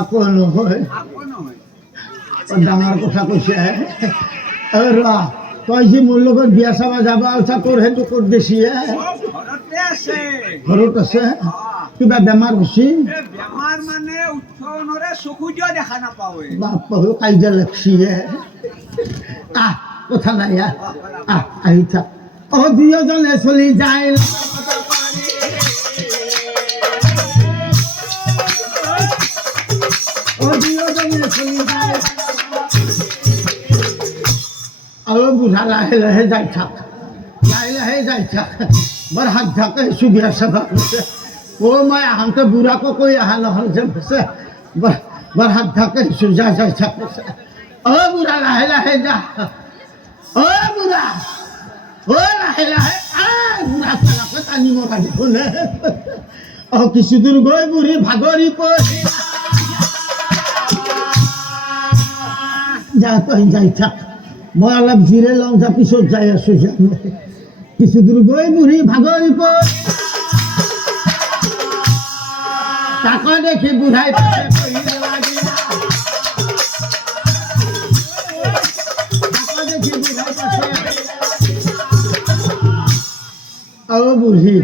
আকৌ নহয় ডাঙৰ কথা কৈছে তই যে মোৰ লগত বিয়া চাব যাব আছা তোৰ সেইটো ক'ত বেছি ঘৰত আছে কিবা বেমাৰ হৈছে বাপু কাজিয়া লাগছি আহ কথা নাই আহি থাক দুয়োজনে চলি যায় আৰু বুঢ়া লাহে লাহে যাই থাক বৰ হাত ধাকে চুবিয়া চাবা মই আহোঁতে বুঢ়াকো কৈ অহা নহ'ল যে বৰ হাত ধাকে যাই থাক বুঢ়া লাহে লাহে যা বুঢ়া লাহে লাহে বুঢ়া চালাকে টানিব লাগিব নে কিছু দূৰ গৈ বুঢ়ী ভাগৰি পৰি যা তই যাই থাক মই অলপ জিৰে লওঁ যা পিছত যাই আছো কিছু দূৰ গৈ বুঢ়ী ভাগৰি পৰি তাকে দেখি বুঢ়াই বুঢ়ী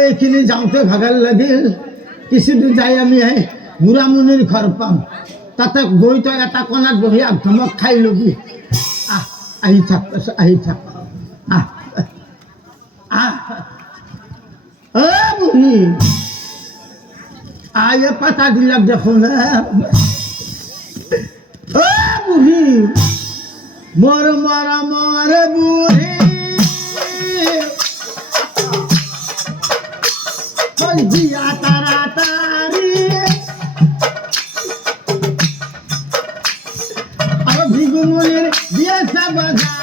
এইখিনি যাওঁতে ভাগৰ লাগিল কিছুদিন যাই আমি বুঢ়ামুনিৰ ঘৰ পাম তাতে গৈ তই এটা কোণাত বহি আগধমক খাই ল'বি আহি থাক বুঢ়ী পাতা দিলাক দেখোন বুঢ়ী মোৰ মৰমৰ বুঢ়ী জিয়া তাড়াতাড়ি ভিগুমনির বিয়ে সাবাজা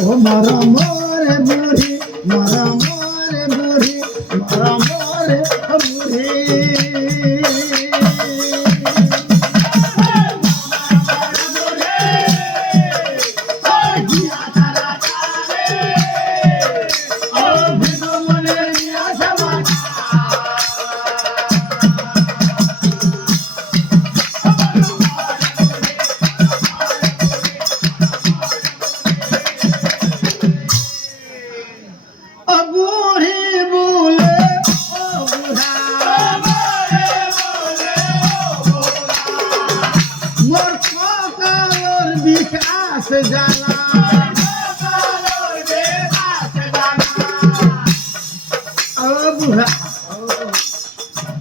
ও মরমরে বুড়ি মরমরে বুড়ি মরমরে বুড়ি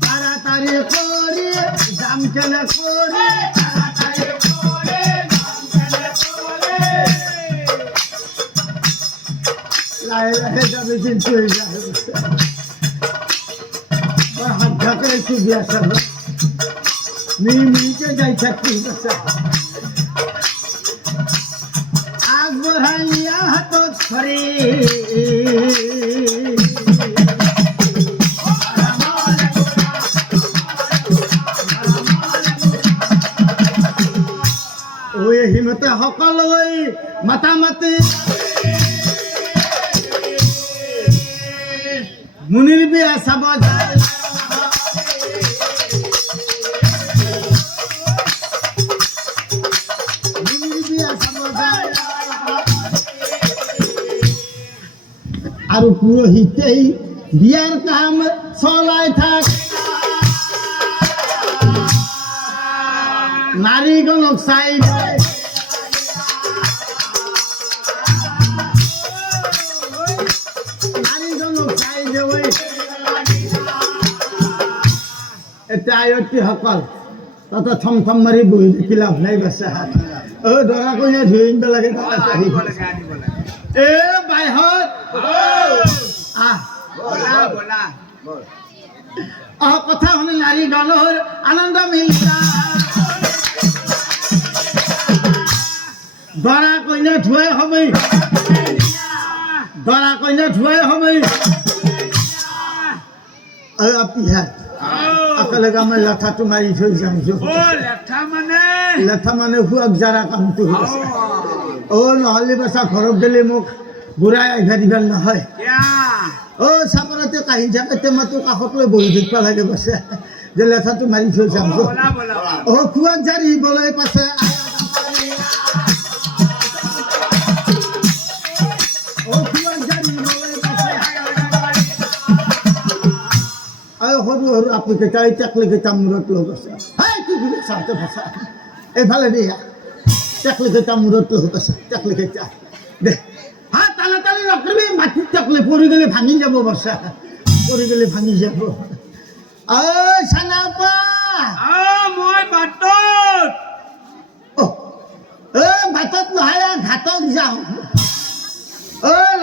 তাড়াতাড়ি করে দাম কেনা করে লাহে লাহে যাবে কিন্তু হাত ঢাকে একটু বিয়া সাব মিনিকে যাই থাকি আগবঢ়াইয়া হাতত ধৰি হিমতে সকলোৱে মাতা মাতি মুনিৰ বিয়া চাব যায় আৰু পুৰোহিতেই বিয়াৰ কাম চলাই থাক নাৰীগণক চাই এতিয়া আয়তীসকল তাতে থম থম মাৰি বহি দেখি লাভ নাই বাচ্চা দৰা কইনা ধুই আনিব লাগে বাইহত কথা শুনি নাৰী গণৰ আনন্দ মিলিতা দৰা কইনা ধুৱাই সময় একেলগে আমাৰ লেঠাটো মাৰি থৈ যাম লেঠা মানে শুৱাক জাৰা কামটো নহ'লে বাচা ঘৰত গ'লে মোক বুঢ়াই আহিব দিবাৰ নহয় অ চাপৰাতে কাহি থাকোঁতে মই তোৰ কাষত লৈ বহি থাকিব লাগে পাছে যে লেঠাটো মাৰি থৈ যাম অ খুৱাত জাৰিবলৈ পাছে সৰু সৰু আপি কেইটা টেকলি কেইটা মূৰত লগ আছে কি বুলি চাওঁতে ভাষা এইফালে দিয়া টেকলি কেইটা মূৰত লগ আছে টেকলি কেইটা দে হা তালে তালে নকৰিবি মাটিত টেকলি পৰি গ'লে ভাঙি যাব বাচ্ছা পৰি গ'লে ভাঙি যাব ঐ চানাপা মই বাটত ভাতত নহয় ঘাটত যাওঁ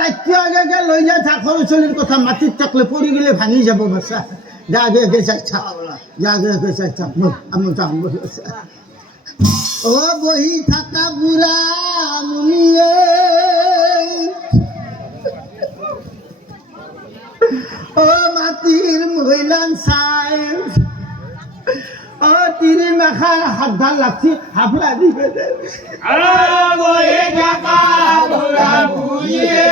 ৰাতি আগে লৈ যায় থাক সৰু ছোৱালীৰ কথা মাটিত টেকলি পৰি গ'লে ভাঙি যাব বাচ্ছা যা আগে যাই থাক যা আগে যাই থাক আমি যাম বহি আছে বহি থাকা বুঢ়া মুনিয়ে মাটিৰ মহিলান চাই তিৰি মেখাৰ হাতডাল লাগছি হাফলা দি গৈছে বহি থাকা বুঢ়া বুঢ়ীয়ে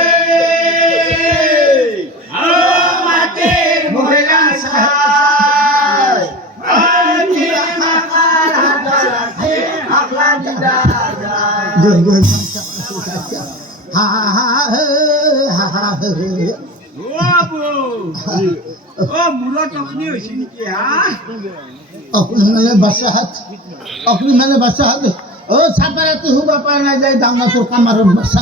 মাটিৰ মহিলা চাই মূৰত আপুনি হৈছে নেকি মানে বাচ্চাহাত অকনি মানে বাচ্চাহাত চাপাৰাতি শুব পৰা নাযায় ডাঙৰ তোৰ কামাৰত বাচ্চা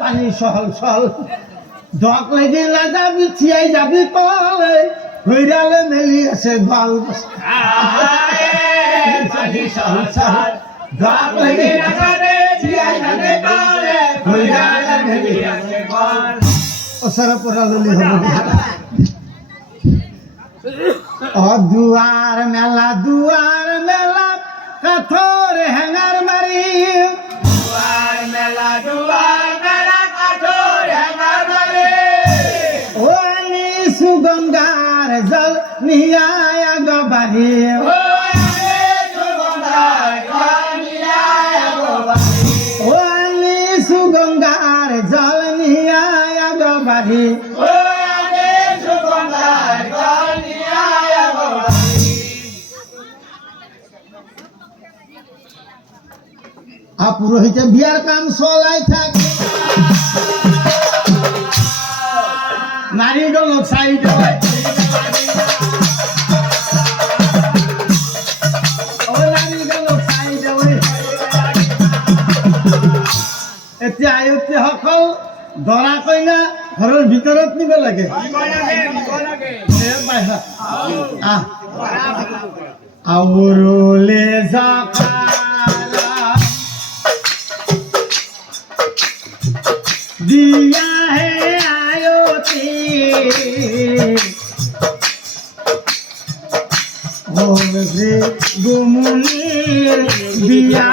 পানী চহল চহল দক লাগি নাযাবি থিয়াই যাবি পলে ভৈৰালে মেলি আছে গল পানী চহল চহল দক লাগি নাযাবি থিয়াই যাবি পলে ভৈৰালে মেলি আছে গল ওচৰৰ পৰা ললি হ'ব দুৱাৰ মেলা কাঠৰ হেঙাৰ মাৰি গংগাৰ জল নিয়াই আগবাঢ়ি গংগাৰ জল নিয়াই আগবাঢ়ি পুৰোহিতে বিয়াৰ কাম চলাই থাকে নাৰিকলক চাই দেৱাই এতিয়া আয়তীসকল দৰা কইনা ঘৰৰ ভিতৰত নিব লাগে আউৰলে दिया है आयोती से गुमुनीर दिया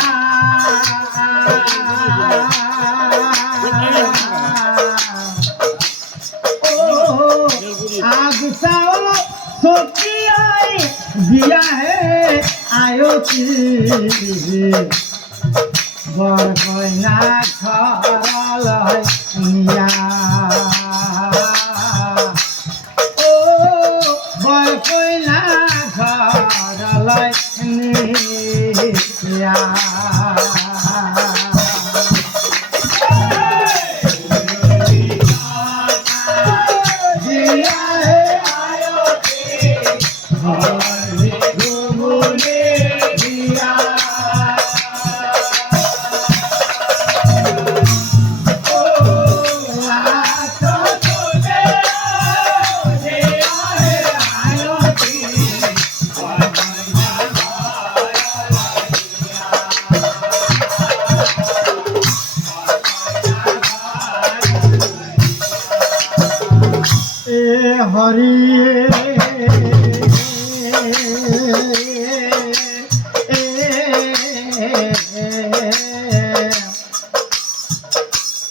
आग सावलो सोती आई दिया है आयोती बर कइना खरलै निया बर कइना खरलै निया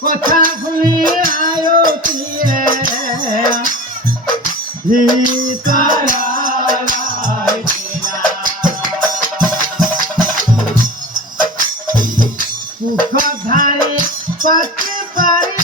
কথা শুনি আয়তীয়ে পুখ ধারে পাতি পারি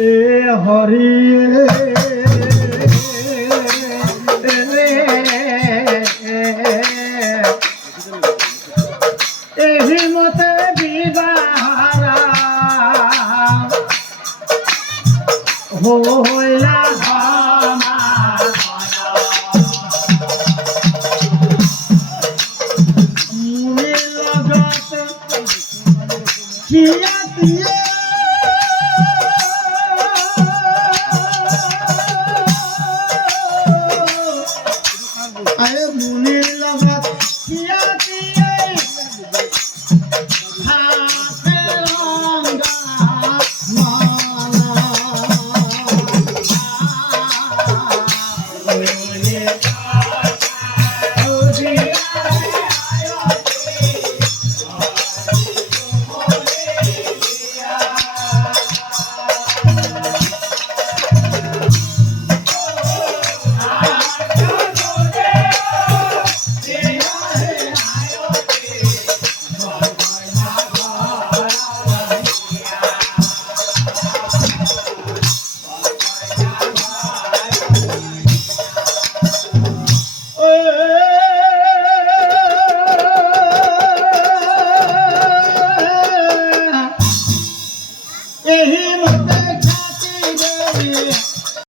এ হরি এহি মতে বিবাহারা হইলা মুনি লগত কিয়া দিয়ে